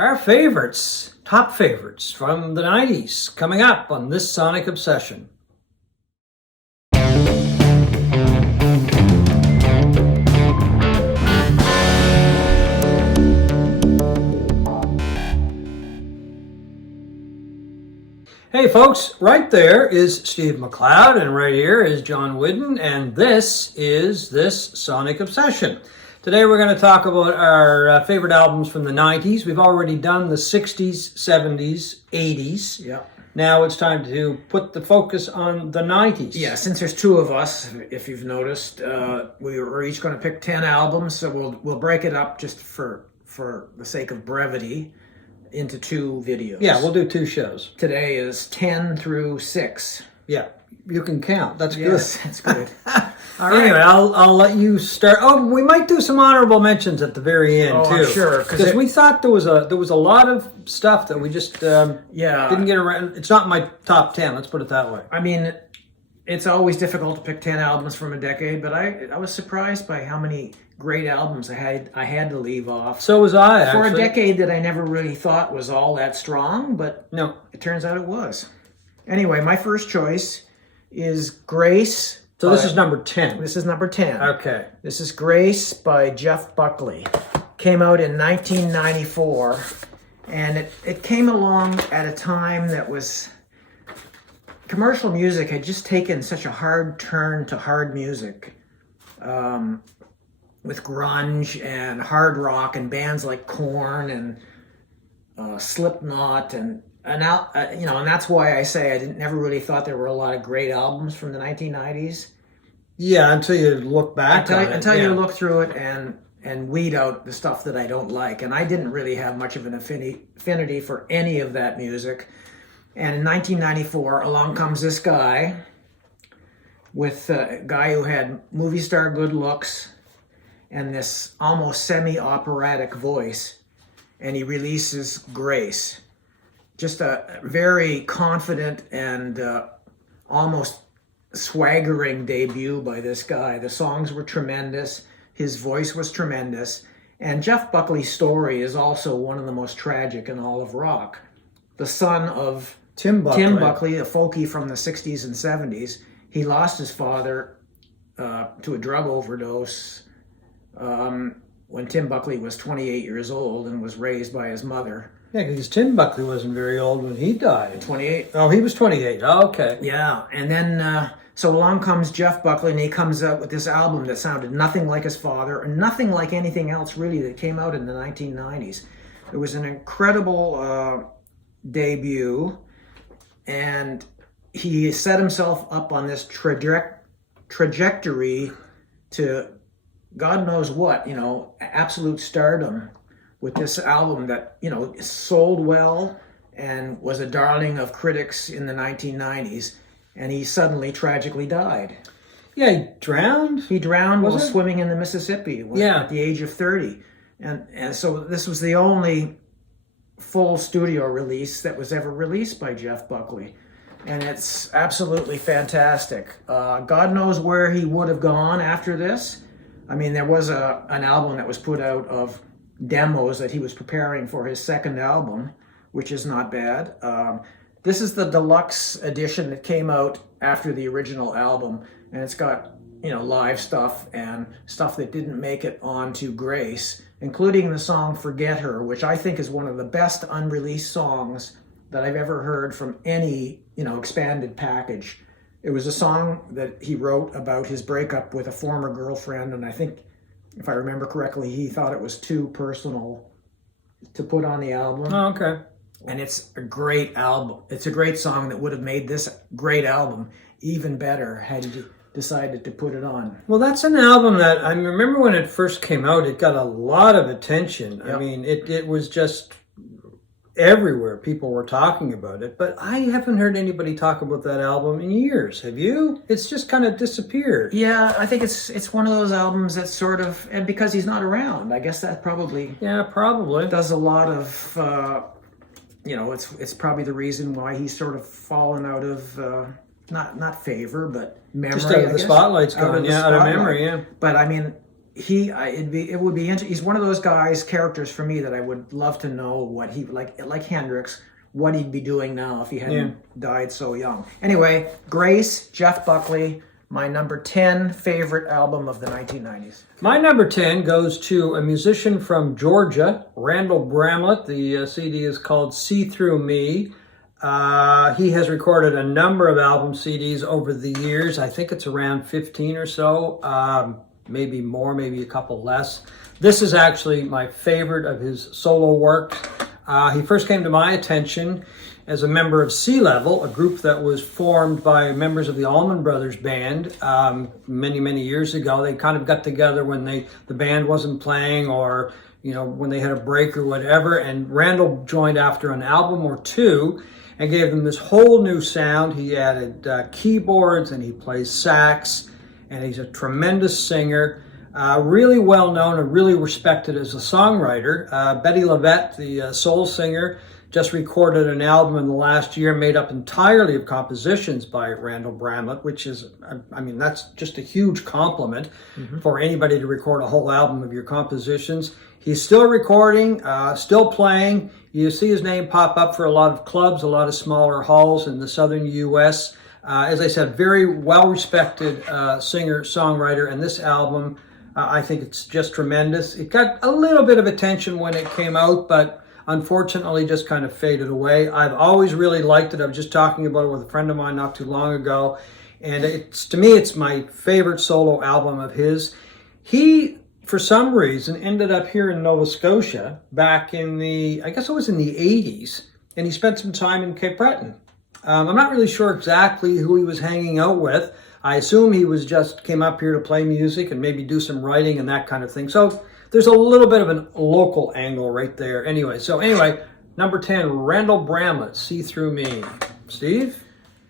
Our favorites, top favorites from the 90s, coming up on this Sonic Obsession. Hey folks, right there is Steve McLeod, and right here is John Whidden, and this is This Sonic Obsession. Today we're going to talk about our favorite albums from the 90s. We've already done the 60s, 70s, 80s. Yeah. Now it's time to put the focus on the 90s. Yeah, since there's two of us, if you've noticed, we're each going to pick 10 albums, so we'll break it up just for the sake of brevity into two videos. Yeah, we'll do two shows. Today is 10 through 6. Yeah, you can count. That's Yes, good. that's good. All right. Anyway, I'll let you start. Oh, we might do some honorable mentions at the very end too. I'm sure, because we thought there was a lot of stuff that we just didn't get around. It's not my top 10. Let's put it that way. I mean, it's always difficult to pick 10 albums from a decade, but I was surprised by how many great albums I had to leave off. So was I, actually. For a decade that I never really thought was all that strong, but no, it turns out it was. Anyway, my first choice is Grace. So this is number 10. This is number 10. Okay. This is Grace by Jeff Buckley. Came out in 1994, and it came along at a time that was... Commercial music had just taken such a hard turn to hard music. With grunge and hard rock and bands like Korn and Slipknot and that's why I say I never really thought there were a lot of great albums from the 1990s. Yeah, until you look back until you look through it and weed out the stuff that I don't like. And I didn't really have much of an affinity for any of that music. And in 1994, along comes this guy with a guy who had movie star good looks and this almost semi-operatic voice, and he releases Grace. Just a very confident and almost swaggering debut by this guy. The songs were tremendous, his voice was tremendous, and Jeff Buckley's story is also one of the most tragic in all of rock. The son of Tim Buckley, a folkie from the 60s and 70s, he lost his father to a drug overdose when Tim Buckley was 28 years old and was raised by his mother. Yeah, because Tim Buckley wasn't very old when he died. 28. Oh, he was 28. Oh, okay. Yeah, and then so along comes Jeff Buckley, and he comes out with this album that sounded nothing like his father and nothing like anything else really that came out in the 1990s. It was an incredible debut, and he set himself up on this trajectory to God knows what, absolute stardom with this album that, sold well and was a darling of critics in the 1990s. And he suddenly tragically died. Yeah, he drowned? He drowned while swimming in the Mississippi at the age of 30. And so this was the only full studio release that was ever released by Jeff Buckley. And it's absolutely fantastic. God knows where he would have gone after this. I mean, there was an album that was put out of demos that he was preparing for his second album, which is not bad. This is the deluxe edition that came out after the original album, and it's got, live stuff and stuff that didn't make it onto Grace, including the song Forget Her, which I think is one of the best unreleased songs that I've ever heard from any, expanded package. It was a song that he wrote about his breakup with a former girlfriend, and I think, if I remember correctly, he thought it was too personal to put on the album. Oh, okay. And it's a great album. It's a great song that would have made this great album even better had he decided to put it on. Well, that's an album that I remember when it first came out, it got a lot of attention. Yep. I mean, it was just everywhere. People were talking about it, but I haven't heard anybody talk about that album in years. Have you? It's just kind of disappeared. Yeah, I think it's one of those albums that sort of, and because he's not around, I guess that probably does a lot of it's probably the reason why he's sort of fallen out of not favor, but memory. Just out of the spotlight's gone, out of memory, yeah. But I mean, it would be he's one of those characters for me that I would love to know what he like Hendrix, what he'd be doing now if he hadn't died so young. Anyway, Grace, Jeff Buckley, my number 10 favorite album of the 1990s. My number 10 goes to a musician from Georgia, Randall Bramlett. The CD is called See Through Me. He has recorded a number of album CDs over the years. I think it's around 15 or so, maybe more, maybe a couple less. This is actually my favorite of his solo works. He first came to my attention as a member of Sea Level, a group that was formed by members of the Allman Brothers Band many, many years ago. They kind of got together when the band wasn't playing, or when they had a break or whatever, and Randall joined after an album or two and gave them this whole new sound. He added keyboards, and he plays sax, and he's a tremendous singer. Really well known and really respected as a songwriter. Betty Lavette, the soul singer, just recorded an album in the last year made up entirely of compositions by Randall Bramlett, which is, that's just a huge compliment for anybody to record a whole album of your compositions. He's still recording, still playing. You see his name pop up for a lot of clubs, a lot of smaller halls in the southern U.S. As I said, very well-respected singer-songwriter, and this album, I think it's just tremendous. It got a little bit of attention when it came out, but unfortunately just kind of faded away. I've always really liked it. I was just talking about it with a friend of mine not too long ago, and to me, it's my favorite solo album of his. He, for some reason, ended up here in Nova Scotia back in I guess it was in the 80s, and he spent some time in Cape Breton. I'm not really sure exactly who he was hanging out with. I assume he came up here to play music and maybe do some writing and that kind of thing. So there's a little bit of a local angle right there. Anyway, number 10, Randall Bramlett, See Through Me. Steve?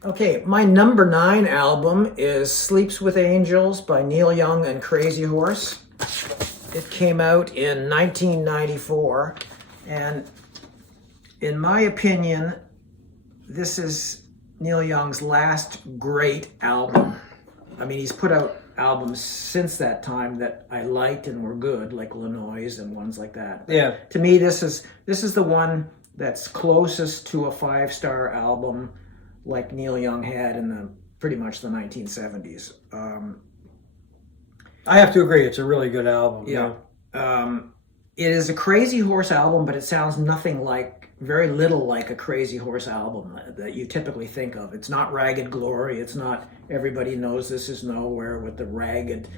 Okay, my number 9 album is Sleeps with Angels by Neil Young and Crazy Horse. It came out in 1994, and in my opinion, this is Neil Young's last great album. He's put out albums since that time that I liked and were good, like Lanois and ones like that. Yeah. To me, this is the one that's closest to a 5-star album like Neil Young had in pretty much the 1970s. I have to agree, it's a really good album. Yeah. It is a Crazy Horse album, but it sounds very little like a Crazy Horse album that you typically think of. It's not Ragged Glory. It's not Everybody Knows This Is Nowhere with the ragged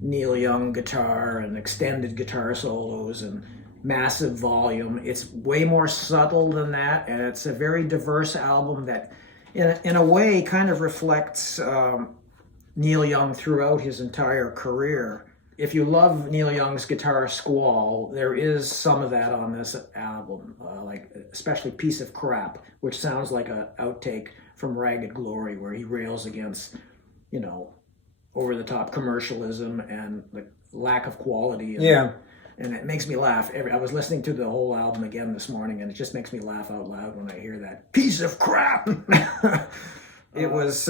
Neil Young guitar and extended guitar solos and massive volume. It's way more subtle than that, and it's a very diverse album that in a way kind of reflects Neil Young throughout his entire career. If you love Neil Young's guitar squall, there is some of that on this album, especially Piece of Crap, which sounds like an outtake from Ragged Glory, where he rails against, over-the-top commercialism and the lack of quality. And it makes me laugh. I was listening to the whole album again this morning, and it just makes me laugh out loud when I hear that piece of crap. It was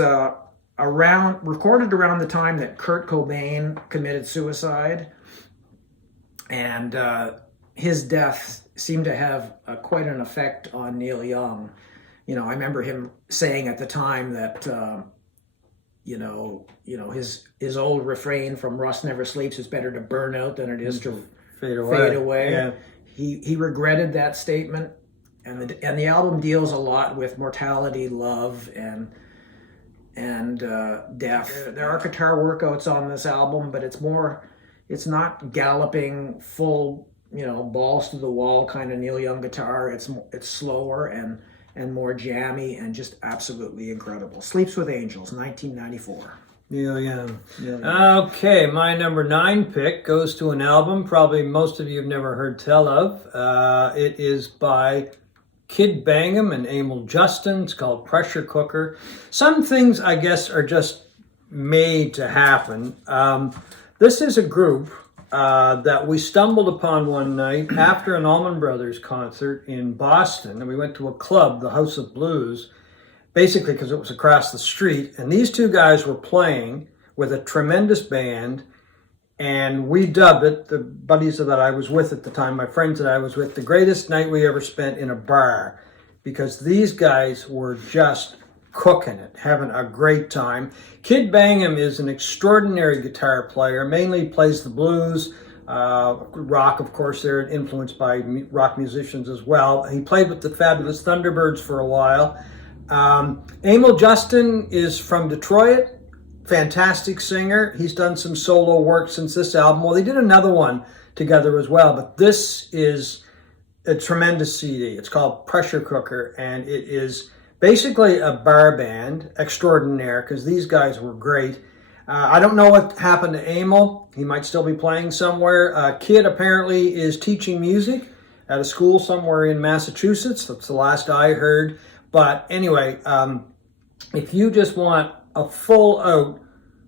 recorded around the time that Kurt Cobain committed suicide, and his death seemed to have quite an effect on Neil Young. I remember him saying at the time that his old refrain from Rust Never Sleeps is better to burn out than it is to fade away. Yeah. He regretted that statement, and the album deals a lot with mortality, love, and death. There are guitar workouts on this album, but it's not galloping full, balls to the wall kind of Neil Young guitar. It's slower and more jammy and just absolutely incredible. Sleeps with Angels, 1994. Neil Young. Okay, my number 9 pick goes to an album probably most of you have never heard tell of. It is by Kid Bangham and Emil Justin. It's called Pressure Cooker. Some things, I guess, are just made to happen. This is a group that we stumbled upon one night after an Allman Brothers concert in Boston, and we went to a club, the House of Blues, basically because it was across the street, and these two guys were playing with a tremendous band And we dubbed it, the buddies that I was with at the time, my friends that I was with, the greatest night we ever spent in a bar, because these guys were just cooking it, having a great time. Kid Bangham is an extraordinary guitar player, mainly plays the blues, rock, of course. They're influenced by rock musicians as well. He played with the Fabulous Thunderbirds for a while. Emil Justin is from Detroit, fantastic singer. He's done some solo work since this album. Well, they did another one together as well, but this is a tremendous CD. It's called Pressure Cooker, and it is basically a bar band extraordinaire, because these guys were great. I don't know what happened to Emil. He might still be playing somewhere. Kid apparently is teaching music at a school somewhere in Massachusetts. That's the last I heard. But anyway, if you just want a full-out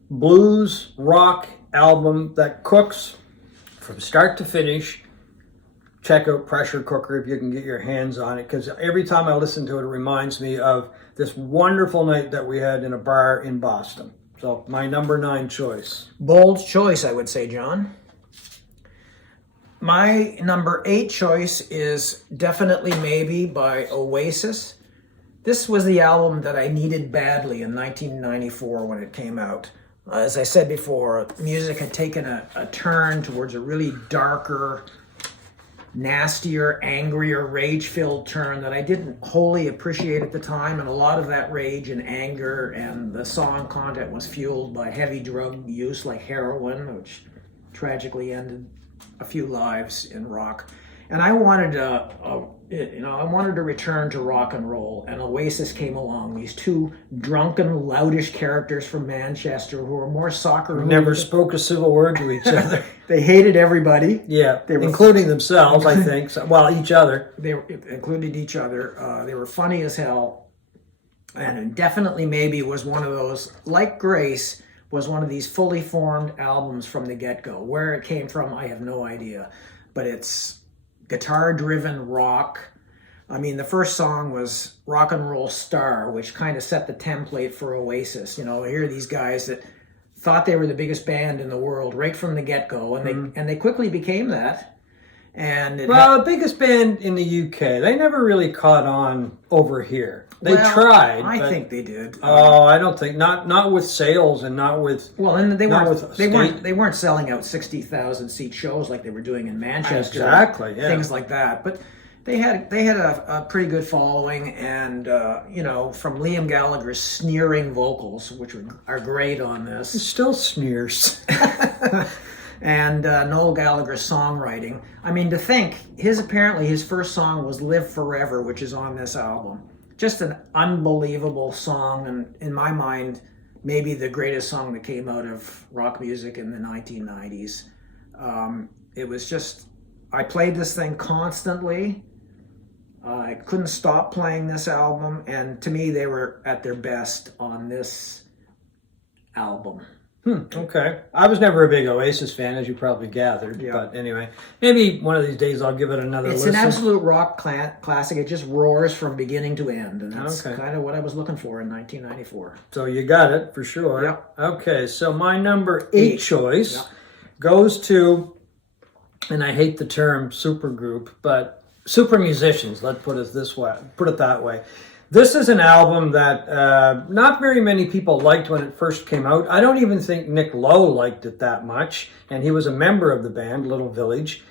blues rock album that cooks from start to finish, check out Pressure Cooker if you can get your hands on it, because every time I listen to it, it reminds me of this wonderful night that we had in a bar in Boston. So my number 9 choice. Bold choice, I would say, John. My number 8 choice is Definitely Maybe by Oasis. This was the album that I needed badly in 1994 when it came out. As I said before, music had taken a turn towards a really darker, nastier, angrier, rage-filled turn that I didn't wholly appreciate at the time, and a lot of that rage and anger and the song content was fueled by heavy drug use like heroin, which tragically ended a few lives in rock. And I wanted I wanted to return to rock and roll, and Oasis came along. These two drunken, loutish characters from Manchester who were more soccer. Never spoke a civil word to each other. They hated everybody. Yeah, they were, including themselves, I think. So, well, each other. They included each other. They were funny as hell, and Definitely Maybe was one of those. Like Grace, was one of these fully formed albums from the get-go. Where it came from, I have no idea, but it's guitar-driven rock. I mean, the first song was Rock and Roll Star, which kind of set the template for Oasis. You know, here are these guys that thought they were the biggest band in the world right from the get-go, and they quickly became that. And the biggest band in the UK. They never really caught on over here. They tried. I think they did. Oh, I don't think not with sales and not with. Well, and they weren't selling out 60,000 seat shows like they were doing in Manchester. Exactly. Yeah. Things like that, but. They had a pretty good following, and from Liam Gallagher's sneering vocals, which are great on this. It still sneers. And Noel Gallagher's songwriting. I mean, to think apparently his first song was "Live Forever," which is on this album. Just an unbelievable song, and in my mind, maybe the greatest song that came out of rock music in the 1990s. It was just. I played this thing constantly. I couldn't stop playing this album, and to me, they were at their best on this album. Okay. I was never a big Oasis fan, as you probably gathered. Yeah. But anyway, maybe one of these days I'll give it another listen. It's an absolute rock classic. It just roars from beginning to end, and that's kind of what I was looking for in 1994. So you got it, for sure. Yeah. Okay, so my number 8 choice goes to, and I hate the term supergroup, but super musicians, let's put it that way. This is an album that not very many people liked when it first came out. I don't even think Nick Lowe liked it that much, and he was a member of the band, Little Village.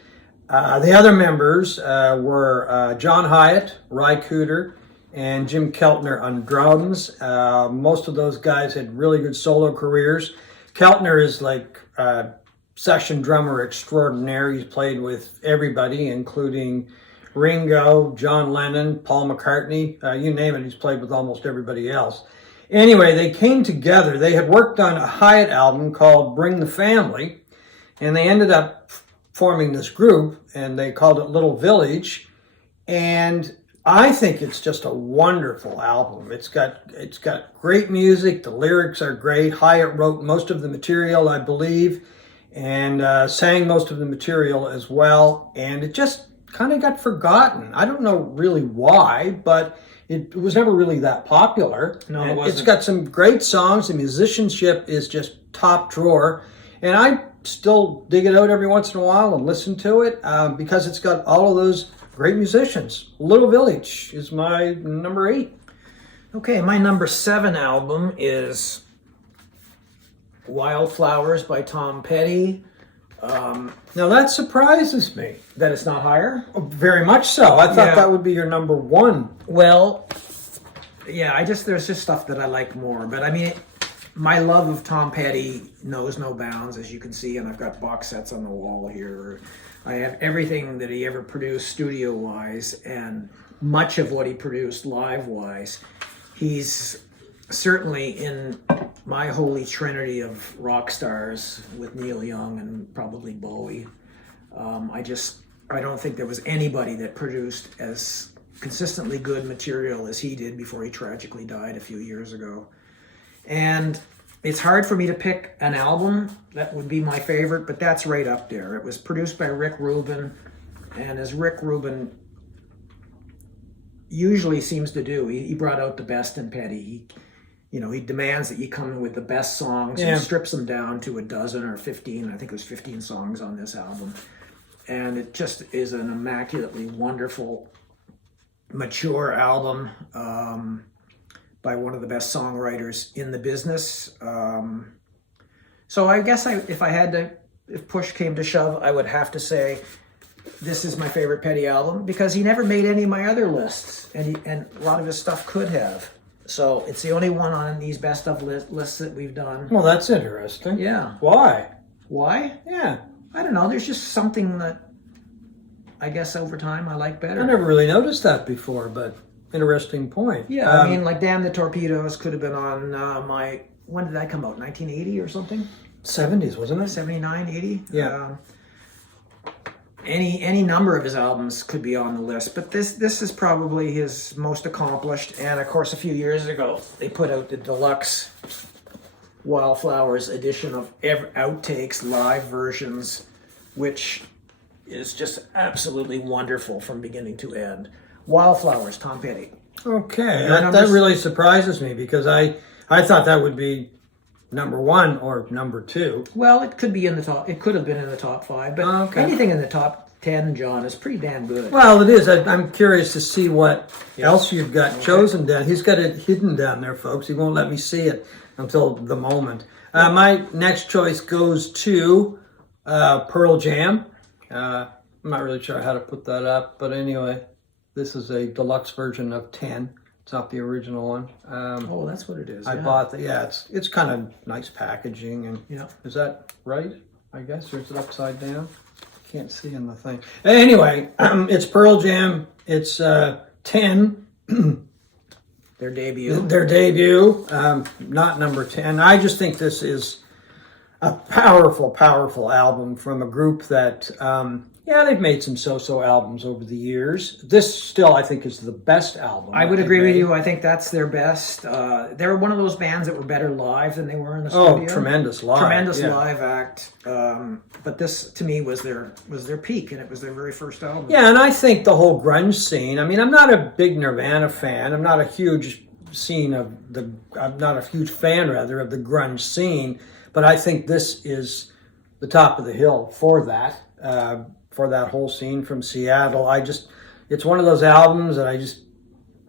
The other members were John Hyatt, Ry Cooder, and Jim Keltner on drums. Most of those guys had really good solo careers. Keltner is like session drummer extraordinaire. He's played with everybody, including Ringo, John Lennon, Paul McCartney, you name it, he's played with almost everybody else. Anyway, they came together. They had worked on a Hyatt album called Bring the Family, and they ended up forming this group, and they called it Little Village. And I think it's just a wonderful album. It's got great music. The lyrics are great. Hyatt wrote most of the material, I believe, and sang most of the material as well. And it just kind of got forgotten. I don't know really why, but it was never really that popular. No, it wasn't. It's got some great songs. The musicianship is just top drawer. And I still dig it out every once in a while and listen to it because it's got all of those great musicians. Little Village is my number 8. Okay, my number 7 album is Wildflowers by Tom Petty. Now that surprises me. That it's not higher? Very much so. I thought that would be your number 1. Well, yeah, there's just stuff that I like more. But I mean, my love of Tom Petty knows no bounds, as you can see, and I've got box sets on the wall here. I have everything that he ever produced studio-wise, and much of what he produced live-wise. He's certainly in my holy trinity of rock stars with Neil Young and probably Bowie. I don't think there was anybody that produced as consistently good material as he did before he tragically died a few years ago. And it's hard for me to pick an album that would be my favorite, but that's right up there. It was produced by Rick Rubin, and as Rick Rubin usually seems to do, he brought out the best in Petty. He demands that you come in with the best songs and strips them down to a dozen or 15. I think it was 15 songs on this album. And it just is an immaculately wonderful, mature album by one of the best songwriters in the business. So I guess if push came to shove, I would have to say this is my favorite Petty album because he never made any of my other lists, and a lot of his stuff could have. So it's the only one on these best of lists that we've done. Well, that's interesting. Yeah. Why? Why? Yeah. I don't know. There's just something that I guess over time I like better. I never really noticed that before, but interesting point. Yeah, I mean, like Damn the Torpedoes could have been on my... When did that come out? 1980 or something? 70s, wasn't it? 79, 80? Yeah. Any number of his albums could be on the list, but this is probably his most accomplished. And of course, a few years ago, they put out the deluxe Wildflowers edition of outtakes, live versions, which is just absolutely wonderful from beginning to end. Wildflowers, Tom Petty. Okay, that really surprises me because I thought that would be number 1 or number 2. Well, it could be in the top. It could have been in the top 5, but anything in the top 10, John, is pretty damn good. Well, it is. I'm curious to see what else you've got chosen down. He's got it hidden down there, folks. He won't let me see it until the moment. My next choice goes to Pearl Jam. I'm not really sure how to put that up, but anyway, this is a deluxe version of 10. It's not the original one. Oh, that's what it is. I bought the, it's kind of nice packaging. And is that right, I guess? Or is it upside down? Can't see in the thing. Anyway, it's Pearl Jam. It's 10. Their debut. Their debut, not number 10. I just think this is a powerful, powerful album from a group that, they've made some so-so albums over the years. This still, I think, is the best album. I would agree with you. I think that's their best. They're one of those bands that were better live than they were in the studio. Oh, tremendous live. Tremendous live act. But this, to me, was their peak, and it was their very first album. Yeah, and I think the whole grunge scene, I mean, I'm not a big Nirvana fan. I'm not a huge fan, rather, of the grunge scene. But I think this is the top of the hill for that whole scene from Seattle. It's one of those albums that I just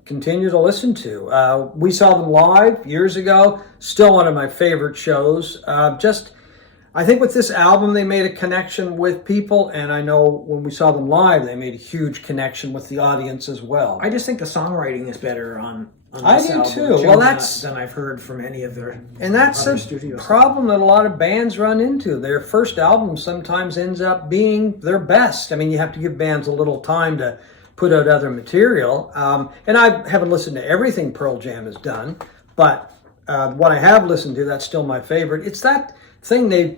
continue to listen to. We saw them live years ago. Still one of my favorite shows. I think with this album, they made a connection with people, and I know when we saw them live, they made a huge connection with the audience as well. I just think the songwriting is better on I do too. Well, than I've heard from any of their and that's other a studios. problem that a lot of bands run into. Their first album sometimes ends up being their best. I mean, you have to give bands a little time to put out other material. And I haven't listened to everything Pearl Jam has done, but what I have listened to, that's still my favorite. It's that thing they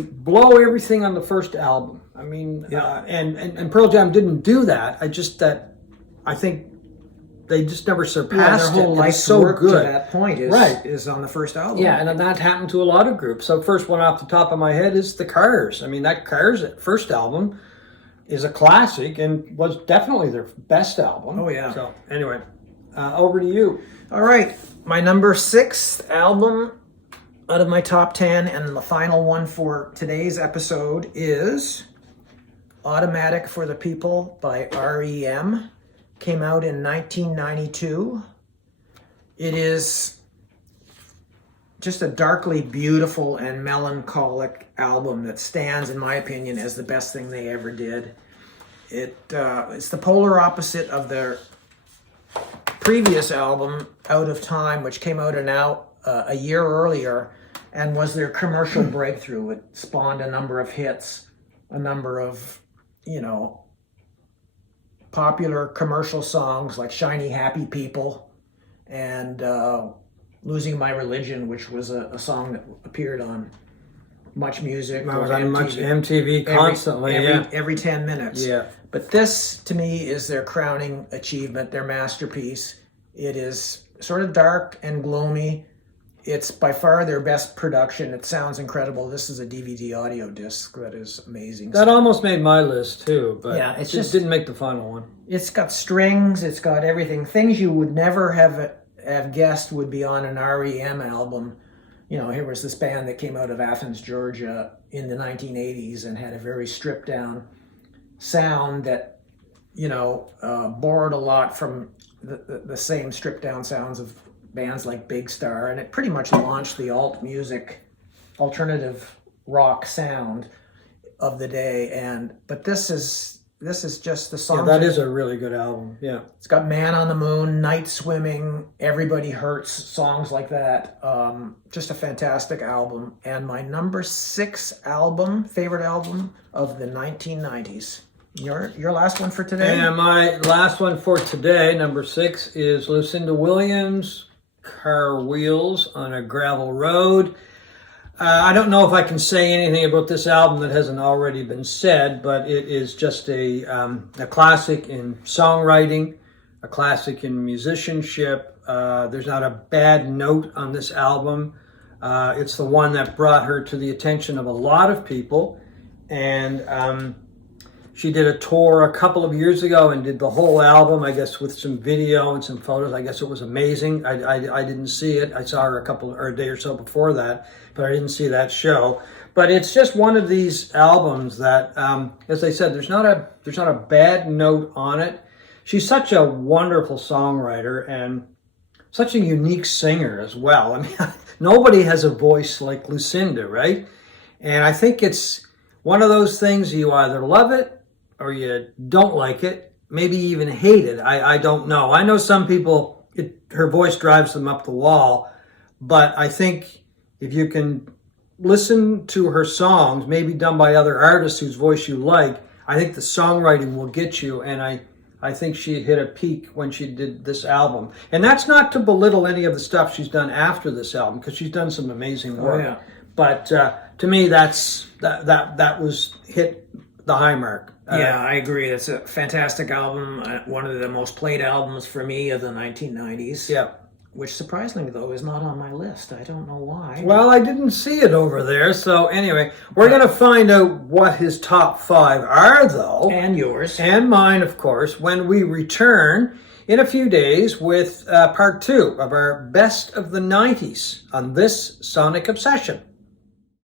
blow everything on the first album. I mean, and Pearl Jam didn't do that. I think they just never surpassed their whole life's so work good to that point is on the first album. Yeah, and that happened to a lot of groups. So first one off the top of my head is the Cars. I mean, that Cars first album is a classic and was definitely their best album. Oh, yeah. So anyway, over to you. All right, my number 6 album out of my top 10, and the final one for today's episode is Automatic for the People by REM. Came out in 1992. It is just a darkly beautiful and melancholic album that stands, in my opinion, as the best thing they ever did. It's the polar opposite of their previous album, Out of Time, which came out a year earlier and was their commercial breakthrough. It spawned a number of hits, a number of, popular commercial songs like Shiny Happy People and Losing My Religion, which was a song that appeared on Much Music. I was on Much MTV constantly, every 10 minutes. Yeah. But this, to me, is their crowning achievement, their masterpiece. It is sort of dark and gloomy. It's by far their best production. It sounds incredible. This is a DVD audio disc that is amazing. That almost made my list too, but yeah, it just didn't make the final one. It's got strings. It's got everything. Things you would never have guessed would be on an REM album. Here was this band that came out of Athens, Georgia in the 1980s and had a very stripped down sound that, borrowed a lot from the same stripped down sounds of bands like Big Star, and it pretty much launched the alternative rock sound of the day. But this is just the song. Yeah, that is a really good album. Yeah, it's got Man on the Moon, Night Swimming, Everybody Hurts, songs like that. Just a fantastic album, and my number 6 favorite album of the 1990s. Your last one for today? And my last one for today, number 6, is Lucinda Williams, Car Wheels on a Gravel Road. I don't know if I can say anything about this album that hasn't already been said, but it is just a classic in songwriting, a classic in musicianship. There's not a bad note on this album. It's the one that brought her to the attention of a lot of people, and she did a tour a couple of years ago and did the whole album, I guess, with some video and some photos. I guess it was amazing. I didn't see it. I saw her a day or so before that, but I didn't see that show. But it's just one of these albums that, as I said, there's not a bad note on it. She's such a wonderful songwriter and such a unique singer as well. I mean, nobody has a voice like Lucinda, right? And I think it's one of those things, you either love it or you don't like it, maybe even hate it. I don't know. I know some people, her voice drives them up the wall, but I think if you can listen to her songs, maybe done by other artists whose voice you like, I think the songwriting will get you, and I think she hit a peak when she did this album. And that's not to belittle any of the stuff she's done after this album, because she's done some amazing work. Oh, yeah. But to me, that was hit the high mark. Yeah, I agree. It's a fantastic album. One of the most played albums for me of the 1990s. Yeah. Which, surprisingly, though, is not on my list. I don't know why. Well, I didn't see it over there. So anyway, we're going to find out what his top 5 are, though. And yours. And mine, of course, when we return in a few days with part 2 of our Best of the 90s on this Sonic Obsession.